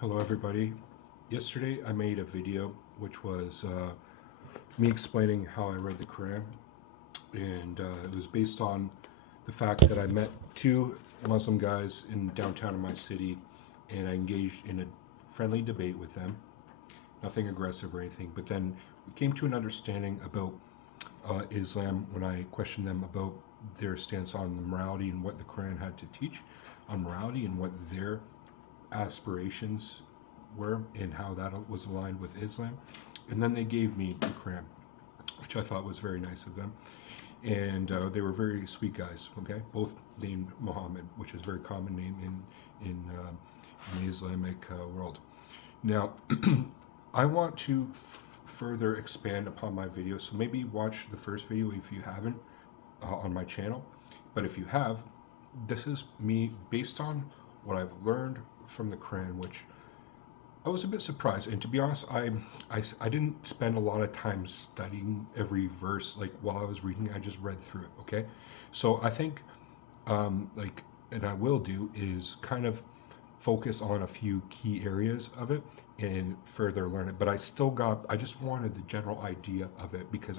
Hello, everybody. Yesterday, I made a video which was me explaining how I read the Quran, and it was based on the fact that I met two Muslim guys in downtown in my city, and I engaged in a friendly debate with them, nothing aggressive or anything. But then we came to an understanding about Islam when I questioned them about their stance on the morality and what the Quran had to teach on morality and what their aspirations were and how that was aligned with Islam. And then they gave me the Quran, which I thought was very nice of them. And they were very sweet guys. Okay, both named Muhammad, which is a very common name in the Islamic world. Now, I want to further expand upon my video, so maybe watch the first video if you haven't on my channel. But if you have, this is me based on what I've learned from the Quran, which I was a bit surprised. And to be honest, I didn't spend a lot of time studying every verse. Like while I was reading, I just read through it. Okay, so I think and I will do is kind of focus on a few key areas of it and further learn it. But I just wanted the general idea of it because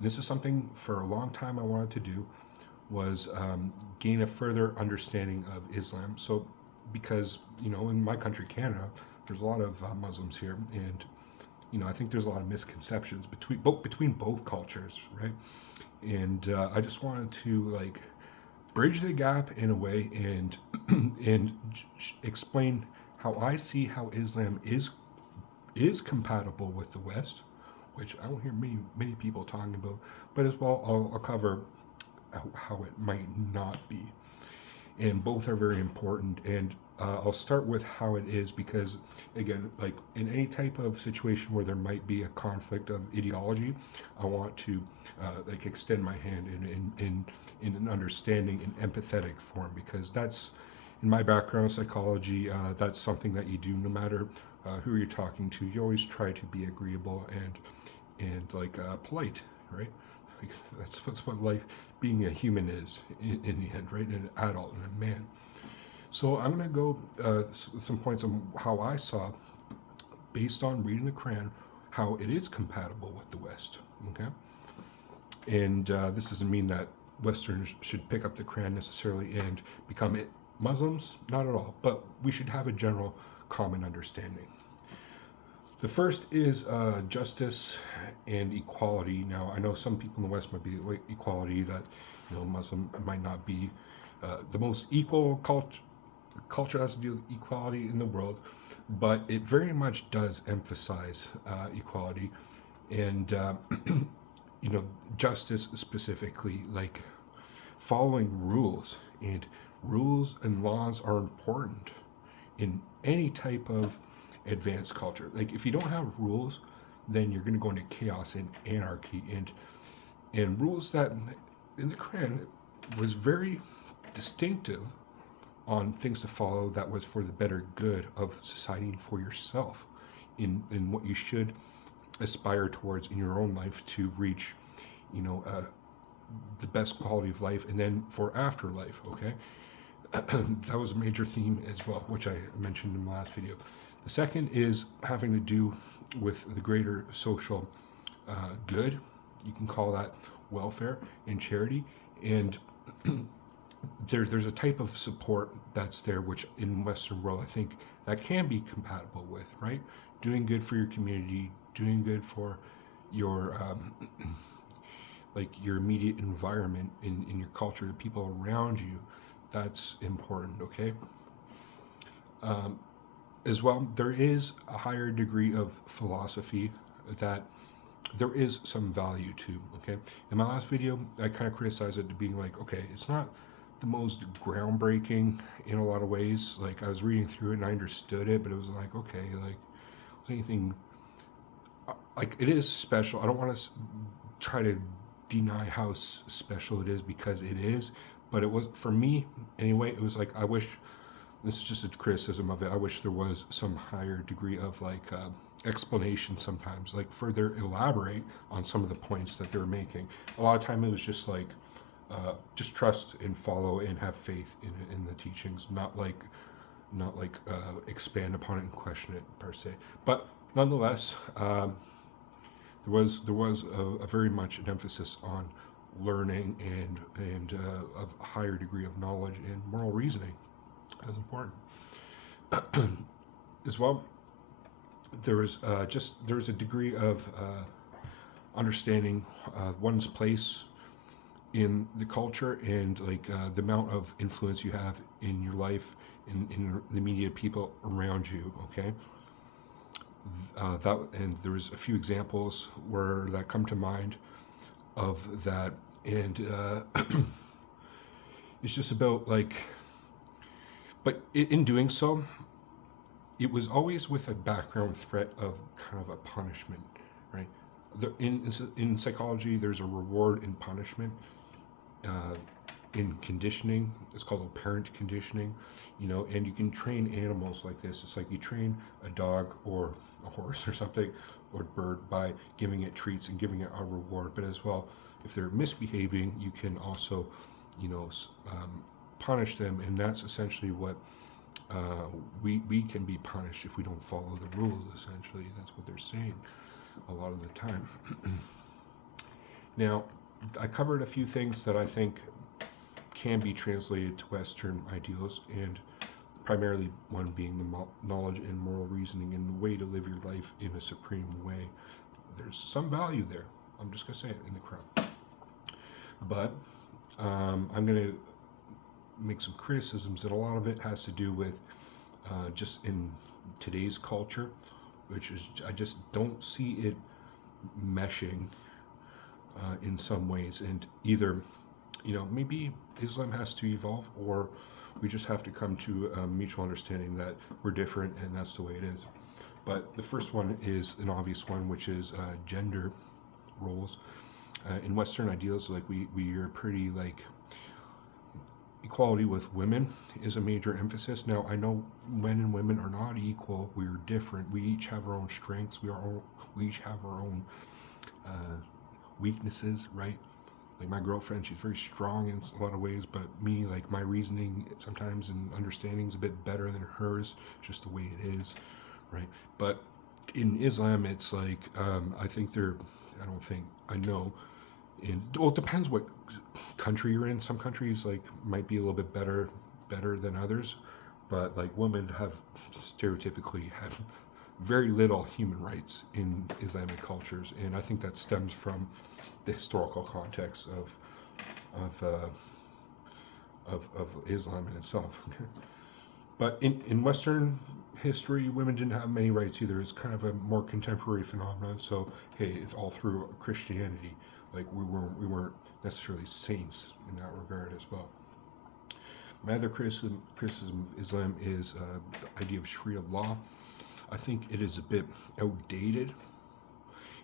this is something for a long time I wanted to do, was gain a further understanding of Islam. So, because, in my country, Canada, there's a lot of Muslims here, and, I think there's a lot of misconceptions between both cultures, right? And I just wanted to, bridge the gap in a way and and explain how I see how Islam is compatible with the West, which I don't hear many people talking about. But as well, I'll cover how it might not be, and both are very important. And I'll start with how it is because, again, like in any type of situation where there might be a conflict of ideology, I want to extend my hand in an understanding and empathetic form, because that's in my background, psychology. That's something that you do no matter who you're talking to. You always try to be agreeable and polite, right? Like that's what life, being a human is in the end, right? An adult and a man. So I'm going to go some points on how I saw, based on reading the Quran, how it is compatible with the West. Okay, and this doesn't mean that Westerners should pick up the Quran necessarily and become Muslims, not at all. But we should have a general common understanding. The first is justice and equality. Now, I know some people in the West might be equality, that Muslim might not be the most equal culture. Culture has to do with equality in the world, but it very much does emphasize equality and justice specifically, like following rules. And rules and laws are important in any type of advanced culture. Like if you don't have rules, then you're going to go into chaos and anarchy, and rules that in the Quran was very distinctive on things to follow, that was for the better good of society and for yourself, in what you should aspire towards in your own life to reach the best quality of life, and then for afterlife. Okay, that was a major theme as well, which I mentioned in the last video. The second is having to do with the greater social good. You can call that welfare and charity. And there's a type of support that's there, which in Western world, I think that can be compatible with, right? Doing good for your community, doing good for your your immediate environment in your culture, the people around you. That's important. Okay. As well, there is a higher degree of philosophy that there is some value to. Okay, in my last video, I kind of criticized it to being like, okay, it's not the most groundbreaking in a lot of ways. Like I was reading through it and I understood it, but it was like, okay, like was anything like it is special. I don't want to try to deny how special it is, because it is. But it was, for me anyway, it was like, I wish, this is just a criticism of it, I wish there was some higher degree of explanation sometimes, like further elaborate on some of the points that they were making. A lot of time it was just just trust and follow and have faith in the teachings, not like not like expand upon it and question it per se. But nonetheless, there was a very much an emphasis on learning and of a higher degree of knowledge and moral reasoning as important as well. There was a degree of understanding one's place in the culture and like the amount of influence you have in your life in the immediate people around you. Okay, that and there's a few examples where that come to mind of that, and it's just about like, but in doing so, it was always with a background threat of kind of a punishment, right? In psychology, there's a reward and punishment. Uh, in conditioning, it's called operant conditioning, and you can train animals like this. It's like you train a dog or a horse or something or a bird by giving it treats and giving it a reward. But as well, if they're misbehaving, you can also, you know, punish them, and that's essentially what we can be punished if we don't follow the rules. Essentially, that's what they're saying a lot of the time. Now, I covered a few things that I think can be translated to Western ideals, and primarily one being the knowledge and moral reasoning and the way to live your life in a supreme way. There's some value there. I'm just going to say it in the crowd. But I'm going to make some criticisms, and a lot of it has to do with just in today's culture, which is I just don't see it meshing in some ways, and either maybe Islam has to evolve, or we just have to come to a mutual understanding that we're different and that's the way it is. But the first one is an obvious one, which is gender roles. In Western ideals, like we are pretty like equality with women is a major emphasis. Now I know men and women are not equal. We're different. We each have our own strengths. We each have our own weaknesses, right? Like my girlfriend, she's very strong in a lot of ways, but me, like my reasoning sometimes and understanding is a bit better than hers, just the way it is, right? But in Islam, it's like I don't think I know. Well, it depends what country you're in. Some countries like might be a little bit better than others, but like women have stereotypically have very little human rights in Islamic cultures, and I think that stems from the historical context of Islam in itself. But in Western history, women didn't have many rights either. It's kind of a more contemporary phenomenon. So hey, it's all through Christianity. Like we weren't necessarily saints in that regard as well. My other criticism of Islam is the idea of Sharia law. I think it is a bit outdated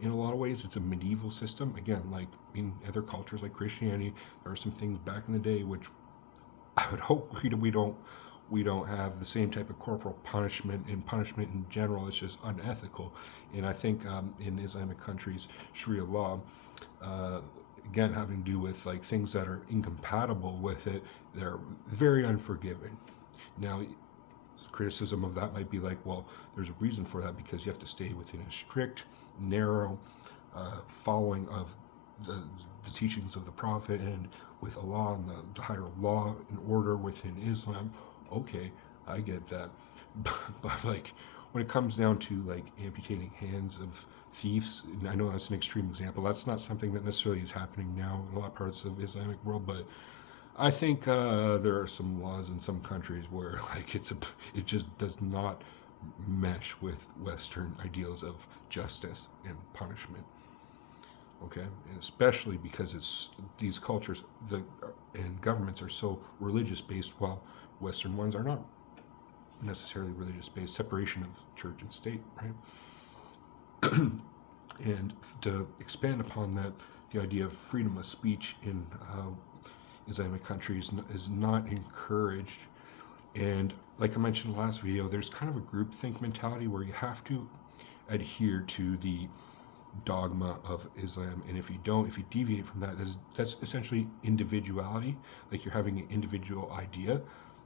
in a lot of ways. It's a medieval system. Again, like in other cultures like Christianity, there are some things back in the day which I would hope we don't have the same type of corporal punishment, and punishment in general is just unethical. And I think in Islamic countries, Sharia law, again, having to do with like things that are incompatible with it, they're very unforgiving. Now, criticism of that might be like, well, there's a reason for that, because you have to stay within a strict, narrow following of the teachings of the Prophet, and with Allah and the higher law and order within Islam. Okay, I get that. But like when it comes down to like amputating hands of thieves, and I know that's an extreme example, that's not something that necessarily is happening now in a lot of parts of the Islamic world, but I think there are some laws in some countries where like it just does not mesh with Western ideals of justice and punishment. Okay, and especially because it's these cultures and governments are so religious based, while Western ones are not necessarily religious based. Separation of church and state, right? And to expand upon that, the idea of freedom of speech in Islamic countries is not encouraged. And like I mentioned in the last video, there's kind of a groupthink mentality where you have to adhere to the dogma of Islam, and if you deviate from that, that's essentially individuality. Like you're having an individual idea,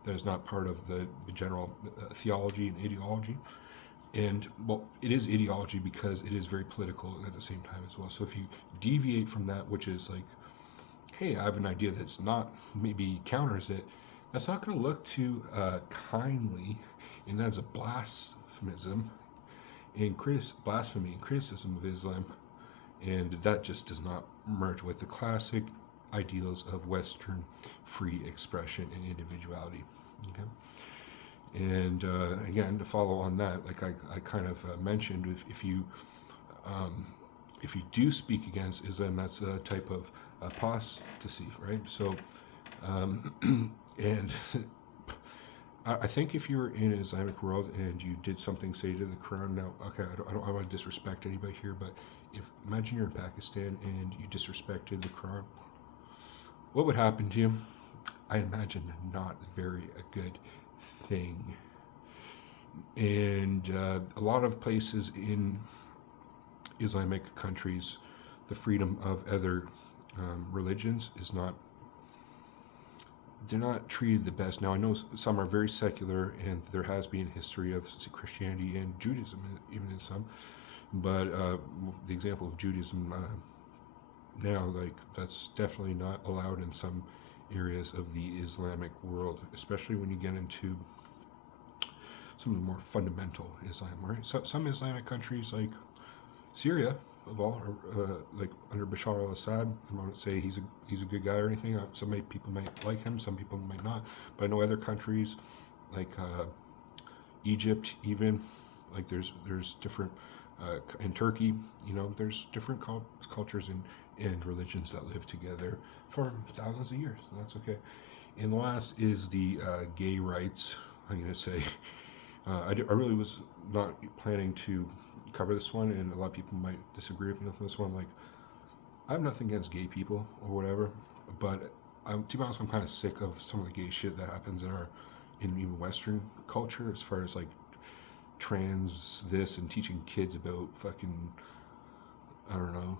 that is not part of the general theology and ideology. And well, it is ideology because it is very political at the same time as well. So if you deviate from that, which is like, hey, I have an idea that's not, maybe counters it, that's not going to look too kindly, and that's a blasphemism and blasphemy and criticism of Islam, and that just does not merge with the classic ideals of Western free expression and individuality. Okay. And again, to follow on that, like I kind of mentioned, um, if you do speak against Islam, that's a type of apostasy, right? So, and I think if you were in an Islamic world and you did something, say, to the Quran, now, okay, I want to disrespect anybody here, but if imagine you're in Pakistan and you disrespected the Quran, what would happen to you? I imagine not very a good thing. And a lot of places in Islamic countries, the freedom of other religions is not, they're not treated the best. Now, I know some are very secular, and there has been a history of Christianity and Judaism, even in some. But the example of Judaism now, like, that's definitely not allowed in some areas of the Islamic world, especially when you get into some of the more fundamental Islam, right? So some Islamic countries, like Syria, of all, like under Bashar al-Assad, I won't say he's a good guy or anything. Some people might like him, some people might not. But I know other countries, like Egypt, even, like there's different, in Turkey, there's different cultures and religions that live together for thousands of years. So that's okay. And the last is the gay rights. I'm going to say, I really was not planning to cover this one, and a lot of people might disagree with me with this one. Like, I have nothing against gay people or whatever, but to be honest, I'm kind of sick of some of the gay shit that happens in even Western culture, as far as like trans this and teaching kids about fucking, I don't know,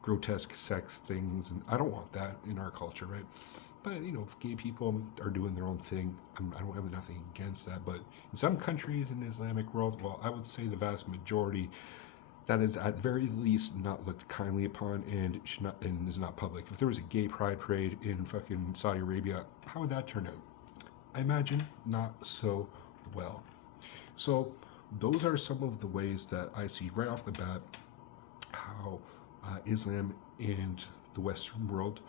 grotesque sex things, and I don't want that in our culture, right? But if gay people are doing their own thing, I don't have nothing against that. But in some countries in the Islamic world, well, I would say the vast majority, that is at very least not looked kindly upon, and should not, and is not public. If there was a gay pride parade in fucking Saudi Arabia, how would that turn out? I imagine not so well. So those are some of the ways that I see right off the bat how Islam and the Western world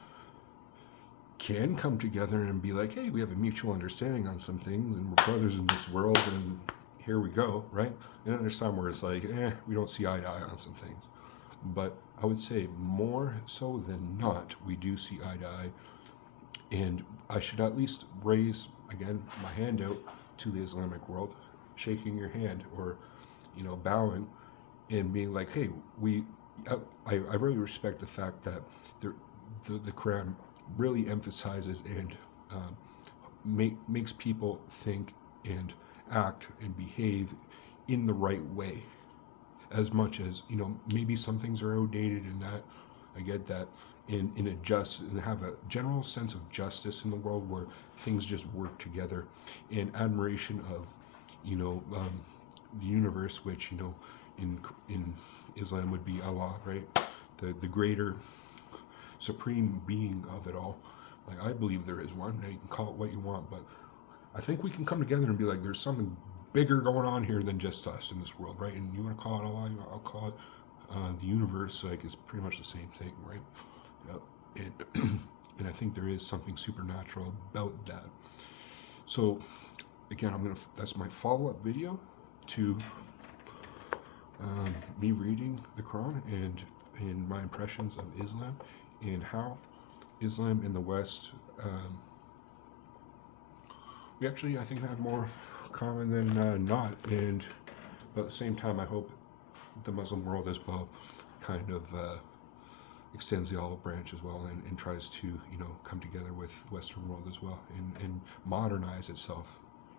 can come together and be like, hey, we have a mutual understanding on some things, and we're brothers in this world, and here we go, right? And then there's some where it's like, we don't see eye to eye on some things. But I would say more so than not, we do see eye to eye. And I should at least raise, again, my hand out to the Islamic world, shaking your hand, or, bowing, and being like, hey, I really respect the fact that the Quran really emphasizes and makes people think and act and behave in the right way. As much as maybe some things are outdated, and that I get that, in and have a general sense of justice in the world where things just work together, and admiration of the universe, which in Islam would be Allah, right? The greater supreme being of it all. Like, I believe there is one. Now, you can call it what you want, but I think we can come together and be like, there's something bigger going on here than just us in this world, right? And you want to call it Allah, I'll call it the universe. Like, it's pretty much the same thing, right? And I think there is something supernatural about that. So again, that's my follow-up video to me reading the Quran and my impressions of Islam, and how Islam in the West, we actually, I think, have more common than not. But at the same time, I hope the Muslim world as well kind of extends the olive branch as well, and tries to come together with the Western world as well, and modernize itself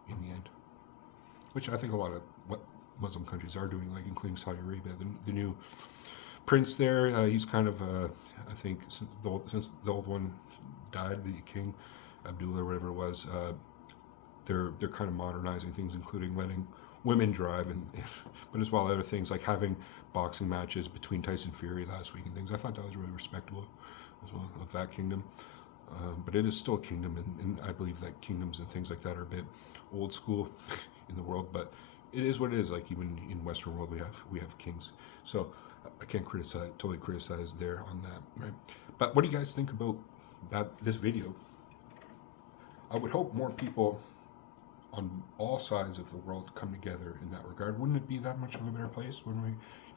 in the end, which I think a lot of what Muslim countries are doing, like including Saudi Arabia. The new prince there, he's kind of I think since the old one died, the king, Abdullah, whatever it was. They're kind of modernizing things, including letting women drive, and but as well other things like having boxing matches between Tyson Fury last week and things. I thought that was really respectable as well of that kingdom. But it is still a kingdom, and I believe that kingdoms and things like that are a bit old school in the world. But it is what it is. Like even in Western world, we have kings. So I can't totally criticize there on that, right? But what do you guys think about this video? I would hope more people on all sides of the world come together in that regard. Wouldn't it be that much of a better place when we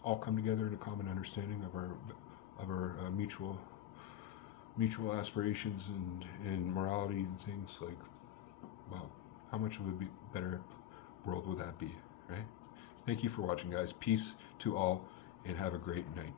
all come together in a common understanding of our mutual aspirations and morality and things like, wow, how much of a better world would that be, right? Thank you for watching, guys. Peace to all, and have a great night.